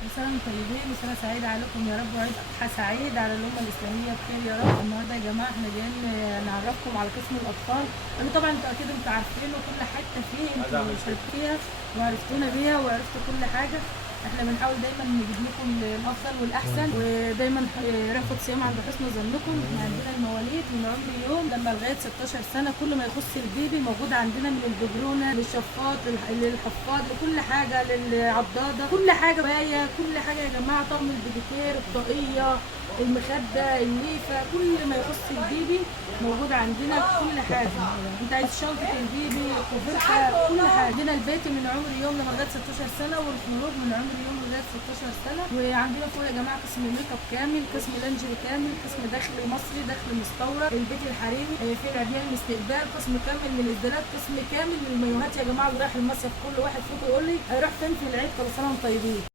كل سنة وانتم طيبين وسنة سعيدة عليكم يا رب، وعيد أضحى سعيد على الأمة الإسلامية بخير يا رب. النهارده يا جماعة احنا جايين نعرفكم على قسم الأطفال اللي طبعا انتوا أكيد عارفينه، كل حتة فيه انتوا شاركتوا فيها وعرفتونا بيها وعرفتوا كل حاجة. احنا بنحاول دايما نجيب لكم الافضل والاحسن، ودايما ناخد صيام عند حسن ظنكم. احنا عندنا المواليد من عمر يوم لما لغايه 16 سنه، كل ما يخص البيبي موجود عندنا، من الببرونه للشفاط للحفاض لكل حاجه، للعضاده، كل حاجه بايه، كل حاجه يا جماعه. طقم البيبيكير، الطاقيه، المخده، الليفه، كل ما يخص البيبي موجود عندنا في كل حاجه. انت عايز شنطه البيبي، كوفرته، كل حاجه. عندنا البيت من عمر يوم لغايه 16 سنه، والخروج من عمر يوم لغايه 16 سنه. وعندنا فوق يا جماعه قسم ميك اب كامل، قسم لانجري كامل، قسم داخلي مصري، داخلي مستورد، البيت الحريمي، في العديان الاستقبال، قسم كامل للازدالات، قسم كامل للمايوهات يا جماعه. اللي رايح المصيف كل واحد فيكم يقول لي هيروح فين في العيد، كل سنه وانتم طيبين.